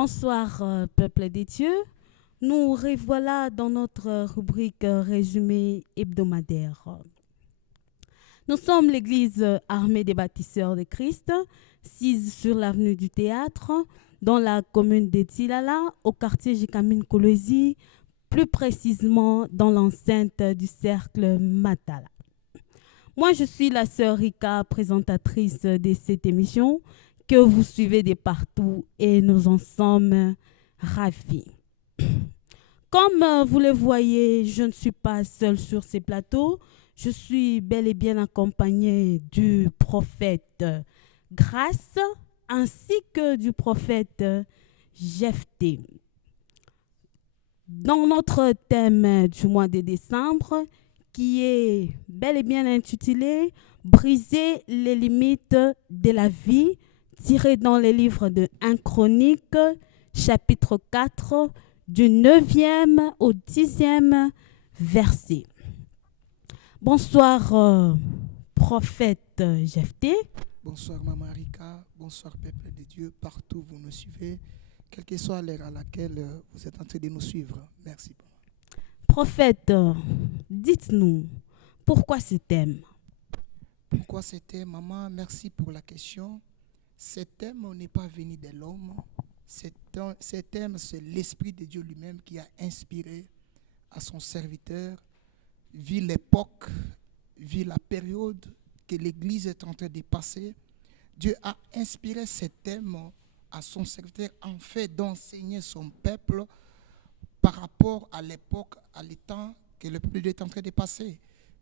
Bonsoir, peuple des dieux. Nous revoilà dans notre rubrique résumé hebdomadaire. Nous sommes l'église armée des bâtisseurs de Christ, sise sur l'avenue du Théâtre, dans la commune de Tilala, au quartier Jikamine Kolwezi, plus précisément dans l'enceinte du cercle Matala. Moi, je suis la sœur Rika, présentatrice de cette émission que vous suivez de partout et nous en sommes ravis. Comme vous le voyez, je ne suis pas seule sur ces plateaux. Je suis bel et bien accompagnée du prophète Grâce ainsi que du prophète Jephthé. Dans notre thème du mois de décembre, qui est bel et bien intitulé « Briser les limites de la vie », tiré dans les livres de 1 Chronique, chapitre 4, du 9e au 10e verset. Bonsoir, prophète Jephthé. Bonsoir Maman Rika, bonsoir peuple de Dieu, partout où vous nous suivez, quelle que soit l'heure à laquelle vous êtes en train de nous suivre. Merci. Prophète, dites-nous, pourquoi ce thème? Pourquoi ce thème, maman? Merci pour la question. Ce thème n'est pas venu de l'homme. Ce thème, c'est l'Esprit de Dieu lui-même qui a inspiré à son serviteur, vu l'époque, vu la période que l'Église est en train de passer. Dieu a inspiré ce thème à son serviteur en fait d'enseigner son peuple par rapport à l'époque, à l'état que le peuple est en train de passer.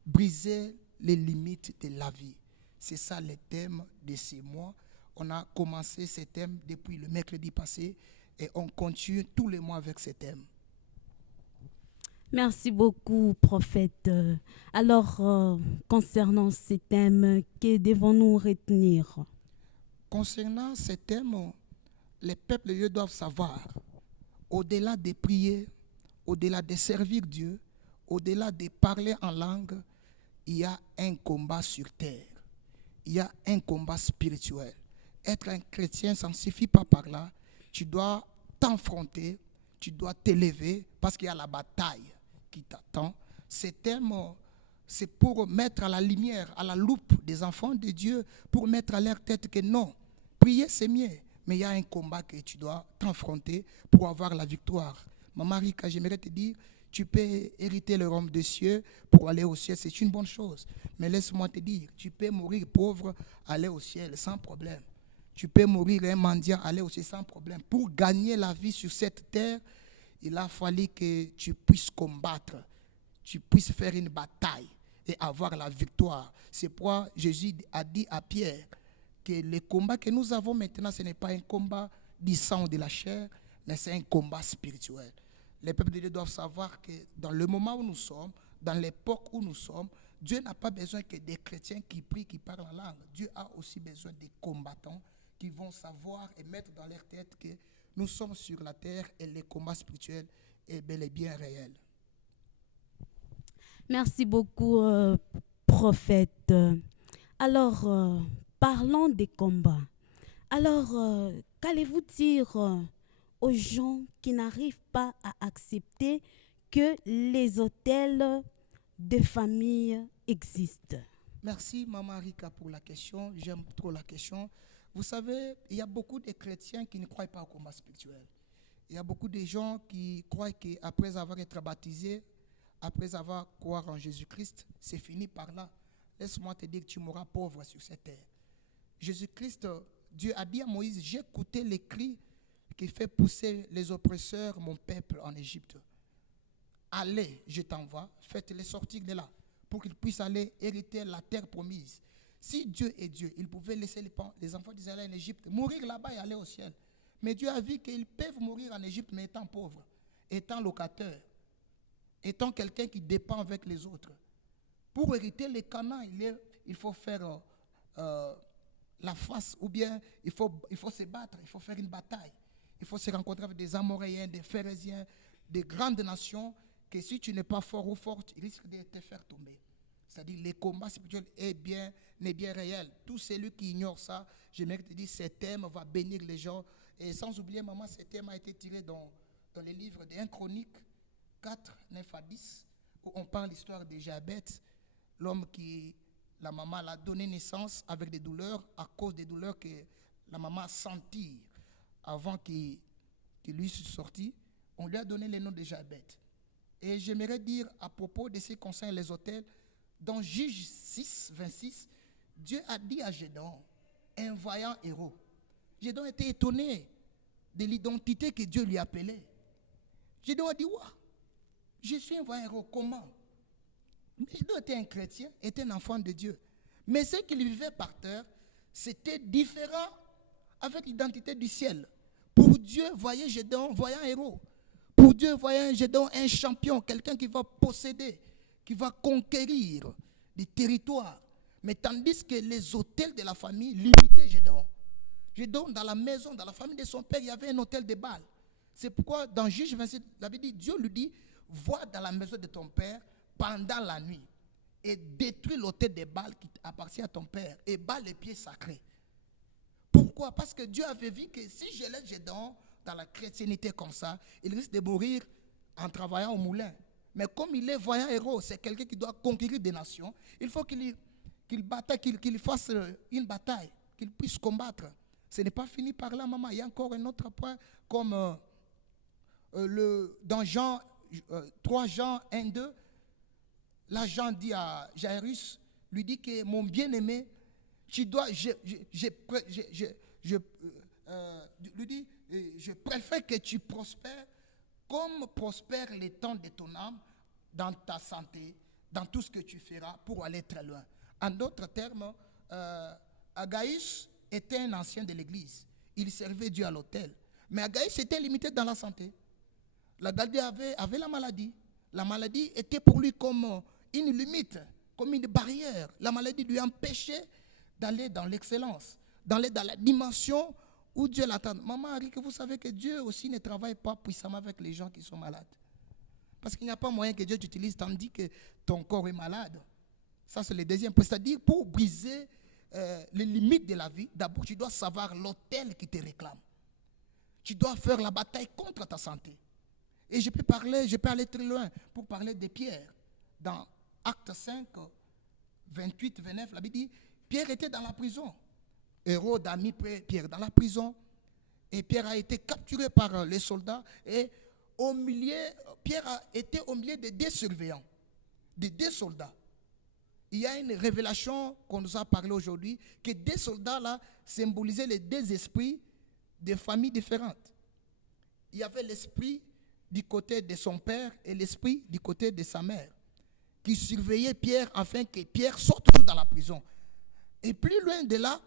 Briser les limites de la vie. C'est ça le thème de ces mois. On a commencé ce thème depuis le mercredi passé et on continue tous les mois avec ce thème. Merci beaucoup, prophète. Alors, concernant ce thème, que devons-nous retenir? Concernant ce thème, les peuples de Dieu doivent savoir, au-delà de prier, au-delà de servir Dieu, au-delà de parler en langue, il y a un combat sur terre. Il y a un combat spirituel. Être un chrétien, ça ne suffit pas par là. Tu dois t'enfronter, tu dois t'élever parce qu'il y a la bataille qui t'attend. Ce thème, c'est pour mettre à la lumière, à la loupe des enfants de Dieu, pour mettre à leur tête que non, prier c'est mieux, mais il y a un combat que tu dois t'enfronter pour avoir la victoire. Maman Rika, j'aimerais te dire, tu peux hériter le royaume des cieux pour aller au ciel, c'est une bonne chose. Mais laisse-moi te dire, tu peux mourir pauvre, aller au ciel sans problème. Tu peux mourir un mendiant, aller au ciel sans problème. Pour gagner la vie sur cette terre, il a fallu que tu puisses combattre, tu puisses faire une bataille et avoir la victoire. C'est pourquoi Jésus a dit à Pierre que le combat que nous avons maintenant, ce n'est pas un combat du sang ou de la chair, mais c'est un combat spirituel. Les peuples de Dieu doivent savoir que dans le moment où nous sommes, dans l'époque où nous sommes, Dieu n'a pas besoin que des chrétiens qui prient, qui parlent en langue. Dieu a aussi besoin des combattants qui vont savoir et mettre dans leur tête que nous sommes sur la terre et le combat spirituel est bel et bien réel. Merci beaucoup, prophète. Alors, parlons des combats. Alors, qu'allez-vous dire aux gens qui n'arrivent pas à accepter que les hôtels de famille existent? Merci Maman Rika pour la question, j'aime trop la question. Vous savez, il y a beaucoup de chrétiens qui ne croient pas au combat spirituel. Il y a beaucoup de gens qui croient qu'après avoir été baptisé, après avoir croire en Jésus-Christ, c'est fini par là. Laisse-moi te dire que tu mourras pauvre sur cette terre. Jésus-Christ, Dieu a dit à Moïse, j'ai écouté les cris qui fait pousser les oppresseurs, mon peuple en Égypte. Allez, je t'envoie, faites-les sortir de là, pour qu'ils puissent aller hériter la terre promise. Si Dieu est Dieu, il pouvait laisser les enfants d'Israël en Égypte, mourir là-bas et aller au ciel. Mais Dieu a vu qu'ils peuvent mourir en Égypte, mais étant pauvres, étant locataires, étant quelqu'un qui dépend avec les autres. Pour hériter les Canaan, il faut faire la face, ou bien il faut se battre, il faut faire une bataille. Il faut se rencontrer avec des Amoréens, des Phérésiens, des grandes nations, que si tu n'es pas fort ou forte, ils risquent de te faire tomber. c'est-à-dire les combats spirituels est bien réel. Tout celui qui ignore ça, j'aimerais te dire, ce thème va bénir les gens. Et sans oublier, maman, ce thème a été tiré dans les livres de 1 Chronique 4, 9 à 10, où on parle l'histoire de Jabet, l'homme qui, la maman l'a donné naissance avec des douleurs, à cause des douleurs que la maman a senties avant qu'il lui soit sorti. On lui a donné le nom de Jabet. Et j'aimerais dire à propos de ce qui concerne les autels, dans Juge 6, 26, Dieu a dit à Gédéon, un vaillant héros. Gédéon était étonné de l'identité que Dieu lui appelait. Gédéon a dit, ouais, je suis un vaillant héros, comment? Mais Gédéon était un chrétien, était un enfant de Dieu. Mais ce qu'il vivait par terre, c'était différent avec l'identité du ciel. Pour Dieu, voyez Gédéon, voyant héros. Pour Dieu, voyez Gédéon, un champion, quelqu'un qui va posséder, qui va conquérir des territoires. Mais tandis que les autels de la famille limitaient Gédéon. Gédéon, dans la maison, dans la famille de son père, il y avait un autel de Baal. C'est pourquoi dans Juge 27, Dieu lui dit, va dans la maison de ton père pendant la nuit et détruis l'autel de Baal qui appartient à ton père et bats les pieds sacrés. Pourquoi? Parce que Dieu avait vu que si je laisse Gédéon dans la chrétienté comme ça, il risque de mourir en travaillant au moulin. Mais comme il est voyant héros, c'est quelqu'un qui doit conquérir des nations, il faut qu'il fasse une bataille, qu'il puisse combattre. Ce n'est pas fini par là, maman. Il y a encore un autre point, comme dans Jean 3 Jean 1, 2, là Jean dit à Jairus, lui dit que mon bien-aimé, tu dois, lui dit, je préfère que tu prospères comme prospèrent les temps de ton âme dans ta santé, dans tout ce que tu feras pour aller très loin. En d'autres termes, Agaïs était un ancien de l'église. Il servait Dieu à l'autel. Mais Agaïs était limité dans la santé. L'Agaïs avait la maladie. La maladie était pour lui comme une limite, comme une barrière. La maladie lui empêchait d'aller dans l'excellence, d'aller dans la dimension où Dieu l'attend. Maman Harry, que vous savez que Dieu aussi ne travaille pas puissamment avec les gens qui sont malades. Parce qu'il n'y a pas moyen que Dieu t'utilise tandis que ton corps est malade. Ça, c'est le deuxième point. C'est-à-dire, pour briser les limites de la vie, d'abord, tu dois savoir l'autel qui te réclame. Tu dois faire la bataille contre ta santé. Et je peux aller très loin pour parler de Pierre. Dans Acte 5, 28, 29, la Bible dit, Pierre était dans la prison. Hérode a mis Pierre dans la prison. Et Pierre a été capturé par les soldats. Et Pierre a été au milieu de deux surveillants, de deux soldats. Il y a une révélation qu'on nous a parlé aujourd'hui, que deux soldats là symbolisaient les deux esprits de familles différentes. Il y avait l'esprit du côté de son père et l'esprit du côté de sa mère, qui surveillaient Pierre afin que Pierre sorte toujours dans la prison. Et plus loin de là,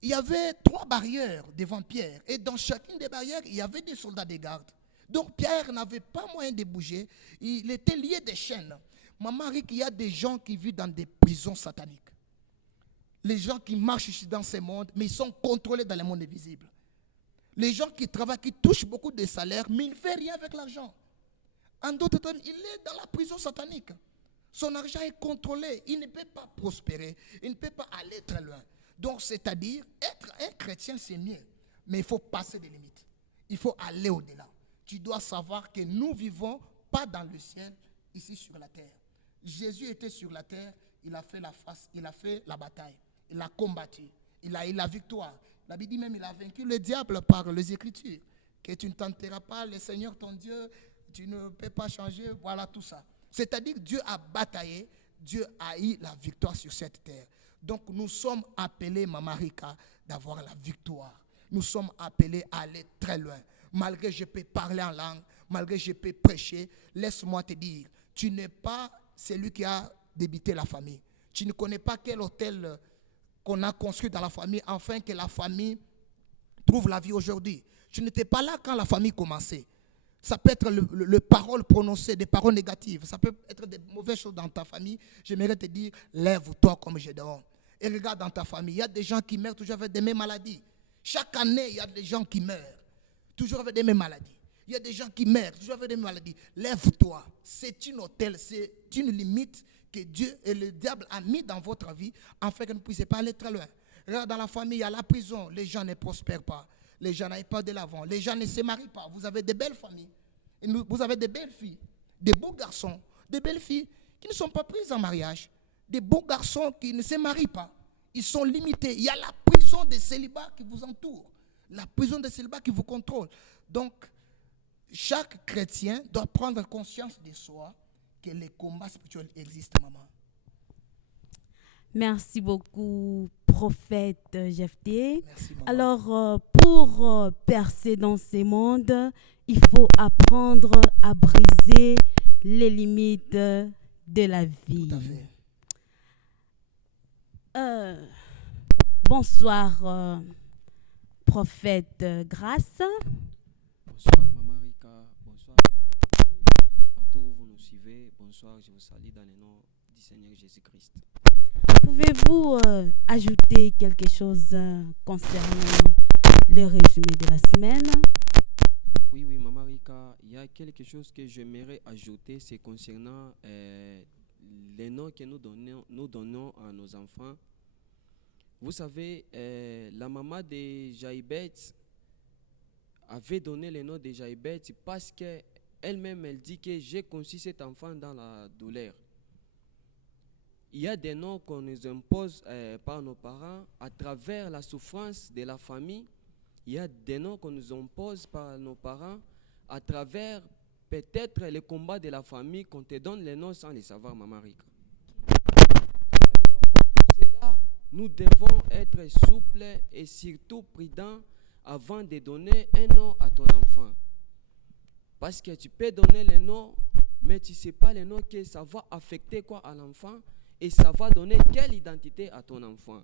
il y avait 3 barrières devant Pierre. Et dans chacune des barrières, il y avait des soldats de garde. Donc Pierre n'avait pas moyen de bouger. Il était lié des chaînes. Maman Rick, il y a des gens qui vivent dans des prisons sataniques. Les gens qui marchent ici dans ce monde, mais ils sont contrôlés dans le monde invisible. Les gens qui travaillent, qui touchent beaucoup de salaires, mais il ne fait rien avec l'argent. En d'autres termes, il est dans la prison satanique. Son argent est contrôlé. Il ne peut pas prospérer. Il ne peut pas aller très loin. Donc, c'est-à-dire, être un chrétien, c'est mieux. Mais il faut passer des limites. Il faut aller au-delà. Tu dois savoir que nous vivons pas dans le ciel, ici sur la terre. Jésus était sur la terre, il a fait la bataille. Il a combattu. Il a eu la victoire. La Bible dit même il a vaincu le diable par les Écritures. Que tu ne tenteras pas le Seigneur ton Dieu, tu ne peux pas changer, voilà tout ça. C'est-à-dire que Dieu a bataillé, Dieu a eu la victoire sur cette terre. Donc nous sommes appelés, Maman Rika, d'avoir la victoire. Nous sommes appelés à aller très loin. Malgré que je peux parler en langue, malgré que je peux prêcher, laisse-moi te dire, tu n'es pas celui qui a débité la famille. Tu ne connais pas quel hôtel qu'on a construit dans la famille afin que la famille trouve la vie aujourd'hui. Tu n'étais pas là quand la famille commençait. Ça peut être le parole prononcée, des paroles négatives. Ça peut être des mauvaises choses dans ta famille. J'aimerais te dire, lève-toi comme Gédéon. Et regarde dans ta famille, il y a des gens qui meurent toujours avec des mêmes maladies. Chaque année, il y a des gens qui meurent, toujours avec des mêmes maladies. Il y a des gens qui meurent, toujours avec des mêmes maladies. Lève-toi. C'est une hôtel, c'est une limite que Dieu et le diable a mis dans votre vie, afin que vous ne puissiez pas aller très loin. Regarde, dans la famille, il y a la prison, les gens ne prospèrent pas, les gens n'aillent pas de l'avant, les gens ne se marient pas. Vous avez des belles familles, vous avez des belles filles, des beaux garçons, des belles filles qui ne sont pas prises en mariage, des beaux garçons qui ne se marient pas. Ils sont limités. Il y a la prison des célibats qui vous entoure, la prison des célibats qui vous contrôle. Donc, chaque chrétien doit prendre conscience de soi que les combats spirituels existent, maman. Merci beaucoup, prophète Jephté. Merci, maman. Alors, pour percer dans ces mondes, il faut apprendre à briser les limites de la vie. Tout à fait. Bonsoir, prophète Grâce. Bonsoir Maman Rika, bonsoir partout où vous nous suivez, bonsoir, je vous salue dans le nom du Seigneur Jésus-Christ. Pouvez-vous ajouter quelque chose concernant le résumé de la semaine? Oui, Maman Rika, il y a quelque chose que j'aimerais ajouter, c'est concernant les noms que nous donnons à nos enfants. Vous savez, la maman de Jaïbet avait donné le nom de Jaïbet parce qu'elle-même, elle dit que j'ai conçu cet enfant dans la douleur. Il y a des noms qu'on nous impose par nos parents à travers la souffrance de la famille. Il y a des noms qu'on nous impose par nos parents à travers peut-être les combats de la famille, qu'on te donne les noms sans les savoir, Maman Rika. Alors, pour cela, nous devons être souples et surtout prudents avant de donner un nom à ton enfant. Parce que tu peux donner le nom, mais tu ne sais pas le nom que ça va affecter quoi à l'enfant et ça va donner quelle identité à ton enfant.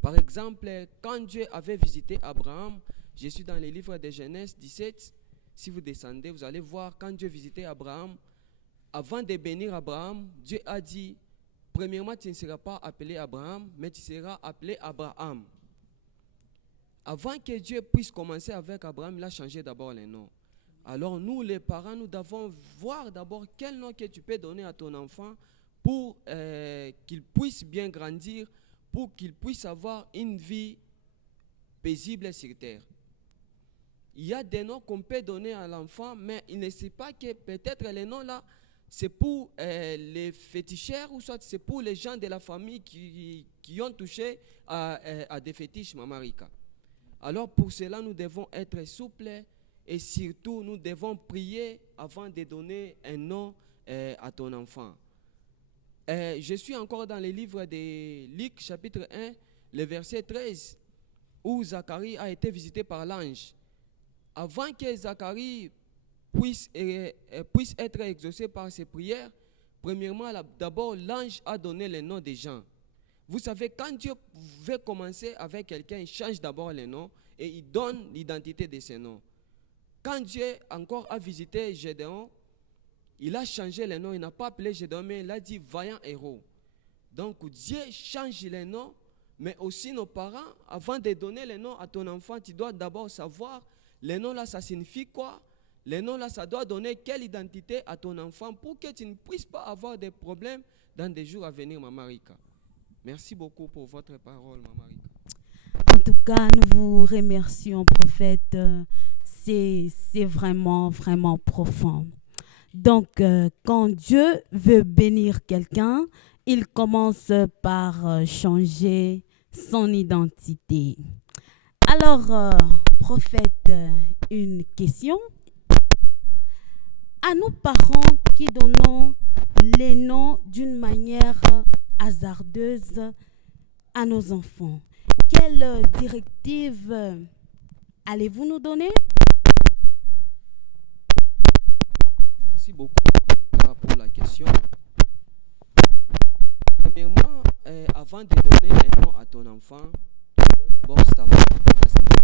Par exemple, quand Dieu avait visité Abraham, je suis dans le livre de Genèse 17, si vous descendez, vous allez voir quand Dieu visitait Abraham, avant de bénir Abraham, Dieu a dit, premièrement, tu ne seras pas appelé Abraham, mais tu seras appelé Abraham. Avant que Dieu puisse commencer avec Abraham, il a changé d'abord les noms. Alors nous, les parents, nous devons voir d'abord quel nom que tu peux donner à ton enfant pour qu'il puisse bien grandir, pour qu'il puisse avoir une vie paisible sur terre. Il y a des noms qu'on peut donner à l'enfant, mais il ne sait pas que peut-être les noms là, c'est pour les féticheurs ou soit c'est pour les gens de la famille qui ont touché à des fétiches, Maman Rika. Alors pour cela, nous devons être souples et surtout nous devons prier avant de donner un nom à ton enfant. Je suis encore dans le livre de Luc, chapitre 1, le verset 13, où Zacharie a été visité par l'ange. Avant que Zacharie puisse être exaucé par ses prières, premièrement, d'abord, l'ange a donné le nom des gens. Vous savez, quand Dieu veut commencer avec quelqu'un, il change d'abord le nom et il donne l'identité de ses noms. Quand Dieu encore a visité Gédéon, il a changé le nom, il n'a pas appelé Gédéon, mais il a dit vaillant héros. Donc Dieu change les noms, mais aussi nos parents, avant de donner le nom à ton enfant, tu dois d'abord savoir, le nom là, ça signifie quoi? Le nom là, ça doit donner quelle identité à ton enfant pour que tu ne puisses pas avoir des problèmes dans des jours à venir, Maman Rika. Merci beaucoup pour votre parole, Maman Rika. En tout cas, nous vous remercions, prophète. C'est vraiment, vraiment profond. Donc, quand Dieu veut bénir quelqu'un, il commence par changer son identité. Alors, prophète, une question. À nous parents qui donnons les noms d'une manière hasardeuse à nos enfants, quelle directive allez-vous nous donner? Merci beaucoup pour la question. Premièrement, avant de donner un nom à ton enfant, tu dois d'abord savoir la signification de ce nom.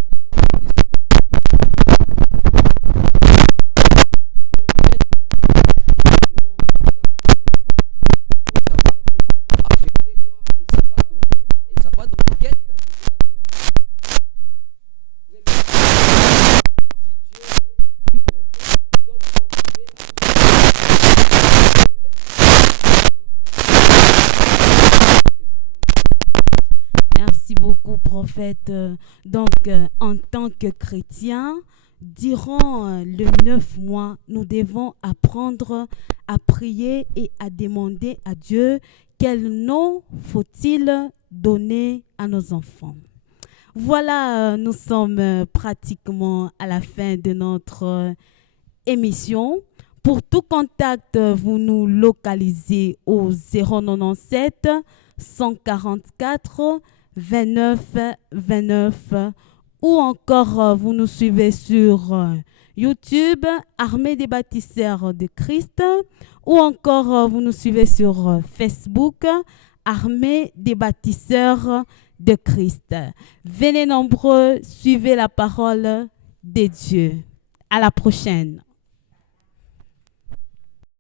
fait, en tant que chrétiens, durant les 9 mois, nous devons apprendre à prier et à demander à Dieu quel nom faut-il donner à nos enfants. Voilà, nous sommes pratiquement à la fin de notre émission. Pour tout contact, vous nous localisez au 097 144 29 29 ou encore vous nous suivez sur YouTube, Armée des bâtisseurs de Christ, ou encore vous nous suivez sur Facebook, Armée des bâtisseurs de Christ. Venez nombreux, suivez la parole de Dieu. À la prochaine.